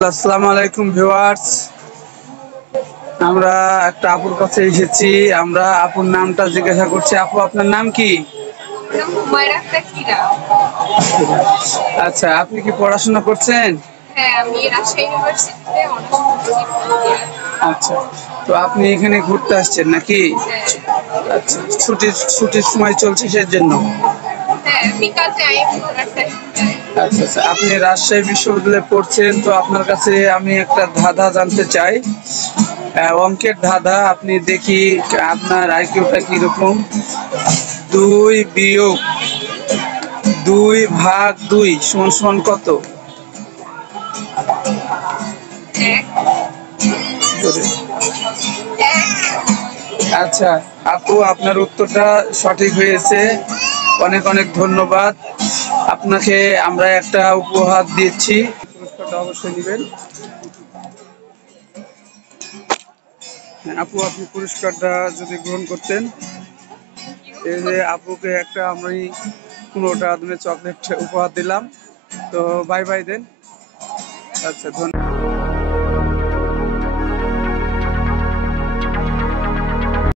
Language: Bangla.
আসসালামু আলাইকুম ভিউয়ার্স। আমরা একটা আপুর কাছে এসেছি। আমরা আপুর নামটা জিজ্ঞাসা করছি। আপু, আপনার নাম কি? নাম হুমায়রা আক্তার হীরা। আচ্ছা, আপনি কি পড়াশোনা করছেন? হ্যাঁ, আমি রাজশাহী ইউনিভার্সিটিতে অনার্স করছি ফোর্থ ইয়ার। আচ্ছা, তো আপনি এখানে ঘুরতে আসছেন নাকি? হ্যাঁ, আচ্ছা, ছুটির ছুটির সময় চলছে সেজন্য। হ্যাঁ, বিকাল টাইম ঘোরার টাইম। আচ্ছা আচ্ছা, আপনি রাজশাহী বিশ্ববিদ্যালয়ে পড়ছেন, তো আপনার কাছে আমি একটা ধাঁধা জানতে চাই। অঙ্কের ধাঁধা। আপনি দেখি আপনার আইকিউটা কিরকম। 2 বিয়োগ 2 ভাগ 2 সমান সমান কত? এক জোরে। এক আচ্ছা আপু, আপনার উত্তরটা সঠিক হয়েছে। অনেক অনেক ধন্যবাদ আপনাকে। আমরা একটা উপহার দিচ্ছি, পুরস্কারটা অবশ্যই নেবেন। হ্যাঁ, আপু, আপনি পুরস্কারটা যদি গ্রহণ করতেন। এই যে আপুকে একটা আমি 15টা দিনের চকলেট উপহার দিলাম। তো বাই বাই দেন। আচ্ছা, ধন্যবাদ।